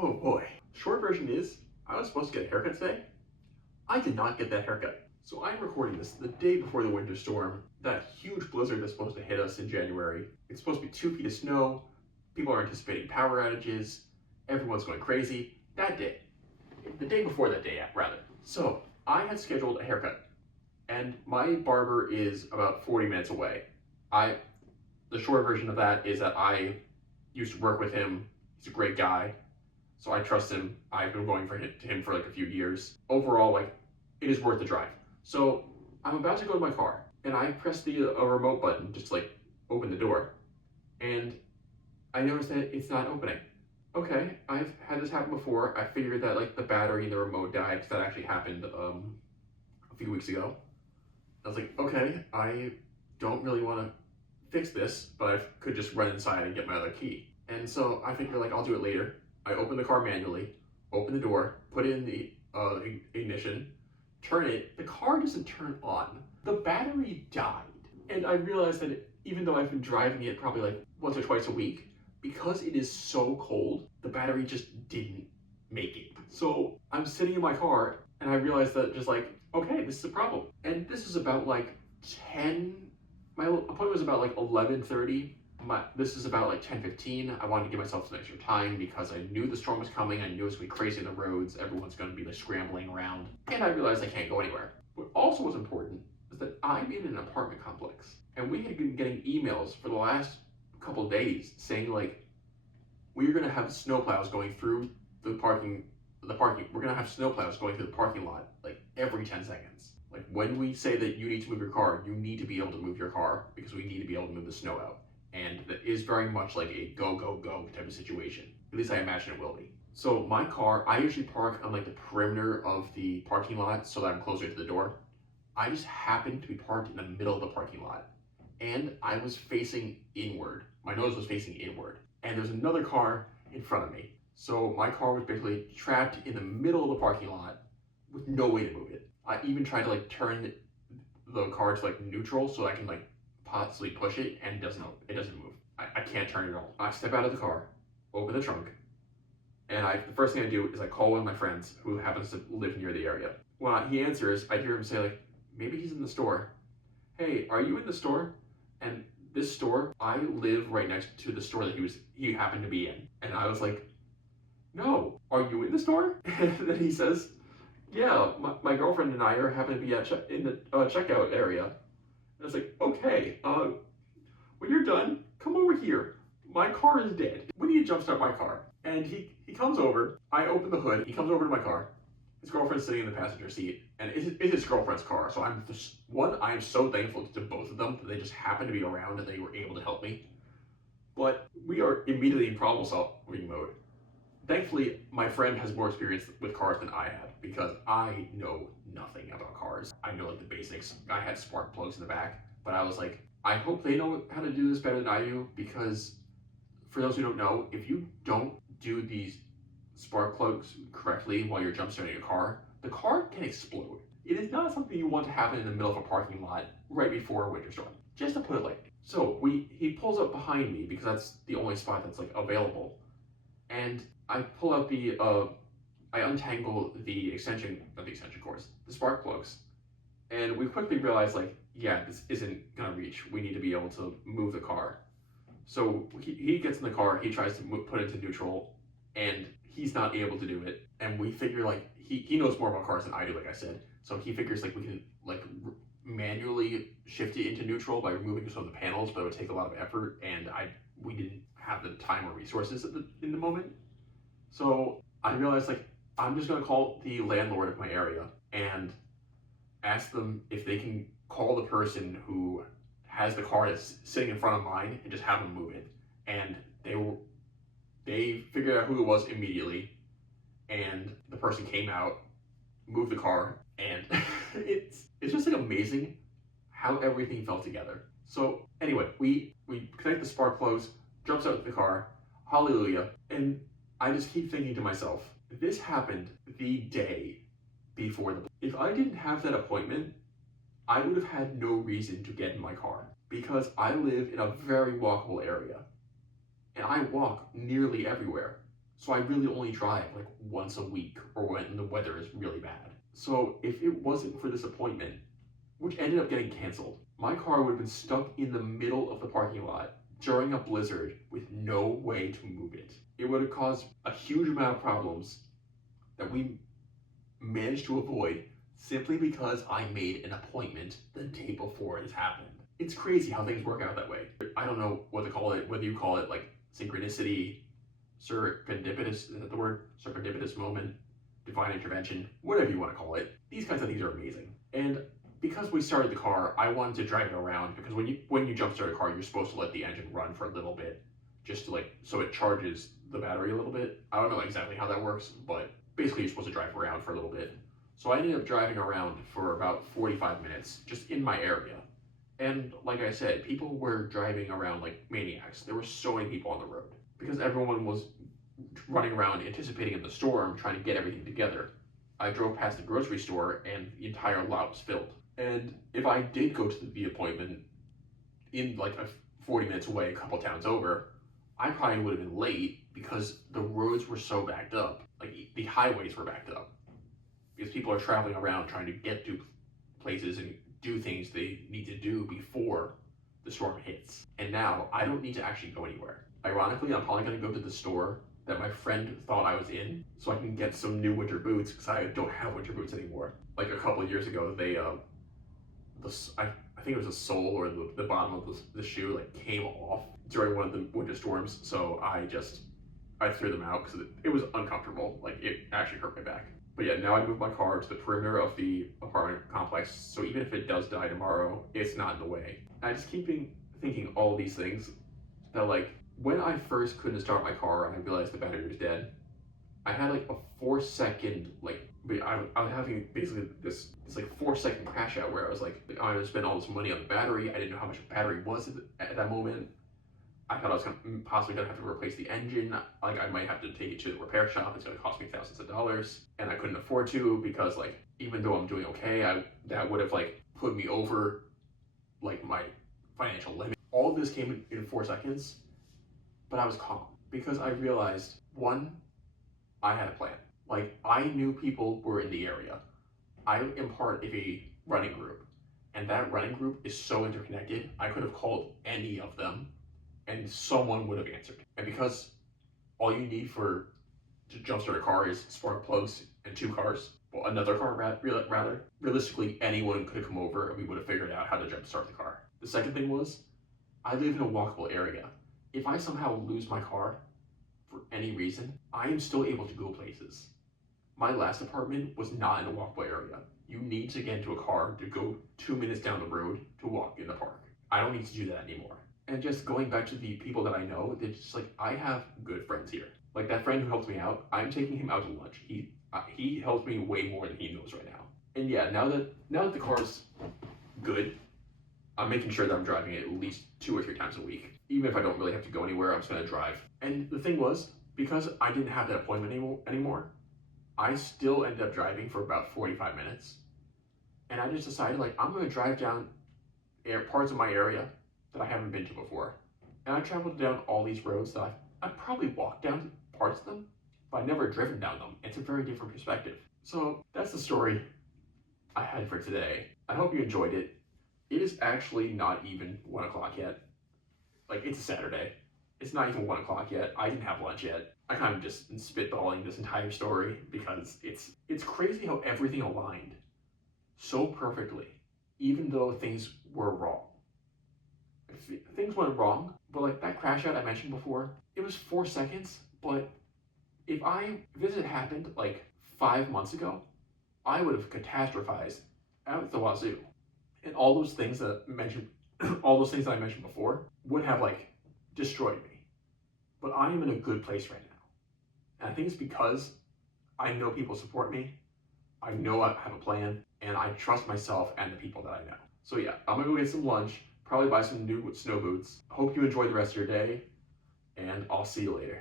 Oh boy. Short version is, I was supposed to get a haircut today. I did not get that haircut. So I'm recording this the day before the winter storm, that huge blizzard that's supposed to hit us in January. It's supposed to be 2 feet of snow. People are anticipating power outages. Everyone's going crazy. That day. The day before that day, rather. So I had scheduled a haircut, and my barber is about 40 minutes away. The short version of that is that I used to work with him. He's a great guy. So I trust him. I've been going to him for like a few years. Overall, like, it is worth the drive. So I'm about to go to my car, and I press the remote button just to, like, open the door, and I noticed that it's not opening. Okay, I've had this happen before. I figured that like the battery in the remote died, because that actually happened a few weeks ago. I was like, okay, I don't really want to fix this, but I could just run inside and get my other key. And so I figured, like, I'll do it later. I open the car manually, open the door, put it in the ignition, turn it. The car doesn't turn on. The battery died. And I realized that even though I've been driving it probably like once or twice a week, because it is so cold, the battery just didn't make it. So I'm sitting in my car, and I realized that just like, okay, this is a problem. And this is about like 10, my appointment was about like 11:30. This is about like 10:15. I wanted to give myself some extra time because I knew the storm was coming. I knew it was going to be crazy on the roads. Everyone's going to be like scrambling around. And I realized I can't go anywhere. What also was important is that I'm in an apartment complex, and we had been getting emails for the last couple of days saying like, we're going to have snowplows going through the parking. We're going to have snowplows going through the parking lot like every 10 seconds. Like, when we say that you need to move your car, you need to be able to move your car, because we need to be able to move the snow out. And that is very much like a go, go, go type of situation. At least I imagine it will be. So my car, I usually park on like the perimeter of the parking lot so that I'm closer to the door. I just happened to be parked in the middle of the parking lot, and I was facing inward. My nose was facing inward, and there's another car in front of me. So my car was basically trapped in the middle of the parking lot with no way to move it. I even tried to like turn the car to like neutral so I can like possibly push it, and it doesn't move. I can't turn it at all. I step out of the car, open the trunk, and the first thing I do is I call one of my friends who happens to live near the area. When he answers, I hear him say like, maybe he's in the store. Hey, are you in the store? And this store, I live right next to the store that he happened to be in. And I was like, no, are you in the store? And then he says, yeah, my girlfriend and I are happen to be in the checkout area. And I was like, okay, when you're done, come over here. My car is dead. We need to jumpstart my car. And he comes over. I open the hood. He comes over to my car. His girlfriend's sitting in the passenger seat, and it's his girlfriend's car. So I am so thankful to both of them that they just happened to be around and they were able to help me. But we are immediately in problem solving mode. Thankfully, my friend has more experience with cars than I have, because I know nothing about cars. I know like the basics. I had spark plugs in the back, but I was like, I hope they know how to do this better than I do, because for those who don't know, if you don't do these spark plugs correctly while you're jump starting a car, the car can explode. It is not something you want to happen in the middle of a parking lot right before a winter storm. Just to put it lightly. So he pulls up behind me, because that's the only spot that's like available, and I pull out I untangle the extension cords, the spark plugs, and we quickly realize like, yeah, this isn't gonna reach. We need to be able to move the car. So he gets in the car, he tries to put it into neutral, and he's not able to do it. And we figure like, he knows more about cars than I do, like I said. So he figures like we can like manually shift it into neutral by removing some of the panels, but it would take a lot of effort, and we didn't have the time or resources in the moment. So I realized like, I'm just gonna call the landlord of my area and ask them if they can call the person who has the car that's sitting in front of mine and just have them move it. And they figured out who it was immediately, and the person came out, moved the car, and it's just like amazing how everything fell together. So anyway, we connect the spark plugs, jumps out of the car, hallelujah, and I just keep thinking to myself, this happened the day before if I didn't have that appointment, I would have had no reason to get in my car, because I live in a very walkable area, and I walk nearly everywhere. So I really only drive like once a week or when the weather is really bad. So if it wasn't for this appointment, which ended up getting canceled, my car would have been stuck in the middle of the parking lot during a blizzard with no way to move it. It would have caused a huge amount of problems that we managed to avoid simply because I made an appointment the day before this happened. It's crazy how things work out that way. I don't know what to call it, whether you call it like synchronicity, serendipitous, is that the word? Serendipitous moment, divine intervention, whatever you want to call it. These kinds of things are amazing. And because we started the car, I wanted to drive it around because when you jump start a car, you're supposed to let the engine run for a little bit, just to so it charges the battery a little bit. I don't know exactly how that works, but basically you're supposed to drive around for a little bit. So I ended up driving around for about 45 minutes just in my area. And like I said, people were driving around like maniacs. There were so many people on the road because everyone was running around anticipating the storm, trying to get everything together. I drove past the grocery store and the entire lot was filled. And if I did go to the appointment in like 40 minutes away, a couple towns over, I probably would have been late because the roads were so backed up. Like the highways were backed up because people are traveling around trying to get to places and do things they need to do before the storm hits. And now I don't need to actually go anywhere. Ironically, I'm probably going to go to the store that my friend thought I was in so I can get some new winter boots because I don't have winter boots anymore. Like a couple of years ago, they I think it was the sole or the bottom of the shoe like came off during one of the winter storms, so I threw them out because it was uncomfortable. Like it actually hurt my back. But yeah, now I moved my car to the perimeter of the apartment complex, so even if it does die tomorrow, it's not in the way. And I just keep thinking all these things that like when I first couldn't start my car and I realized the battery was dead, I had like a 4-second I was having basically this like 4-second crash out where I was like I had to spend all this money on the battery. I didn't know how much battery was at that moment. I thought I was possibly gonna have to replace the engine. Like I might have to take it to the repair shop. It's gonna cost me thousands of dollars, and I couldn't afford to because like even though I'm doing okay, that would have like put me over like my financial limit. All of this came in 4 seconds, but I was calm because I realized one, I had a plan. Like I knew people were in the area. I am part of a running group, and that running group is so interconnected. I could have called any of them and someone would have answered. And because all you need to jumpstart a car is spark plugs and 2 cars, well, another car rather, realistically anyone could have come over and we would have figured out how to jumpstart the car. The second thing was, I live in a walkable area. If I somehow lose my car for any reason, I am still able to go places. My last apartment was not in a walkable area. You need to get into a car to go 2 minutes down the road to walk in the park. I don't need to do that anymore. And just going back to the people that I know, they're just like, I have good friends here. Like that friend who helped me out, I'm taking him out to lunch. He helps me way more than he knows right now. And yeah, now that the car's good, I'm making sure that I'm driving it at least 2 or 3 times a week. Even if I don't really have to go anywhere, I'm just gonna drive. And the thing was, because I didn't have that appointment anymore, I still ended up driving for about 45 minutes. And I just decided like, I'm gonna drive down parts of my area that I haven't been to before. And I traveled down all these roads that I've probably walked down parts of them, but I've never driven down them. It's a very different perspective. So that's the story I had for today. I hope you enjoyed it. It is actually not even 1 o'clock yet. Like it's a Saturday. It's not even 1 o'clock yet. I didn't have lunch yet. I kind of just spitballing this entire story because it's crazy how everything aligned so perfectly, even though things were wrong. Things went wrong, but like that crash out I mentioned before, it was 4 seconds, but if this had happened like 5 months ago, I would have catastrophized out the wazoo. And all those things that I mentioned, all those things that I mentioned before would have like destroyed me. But I am in a good place right now. And I think it's because I know people support me, I know I have a plan, and I trust myself and the people that I know. So yeah, I'm gonna go get some lunch, probably buy some new snow boots. Hope you enjoy the rest of your day, and I'll see you later.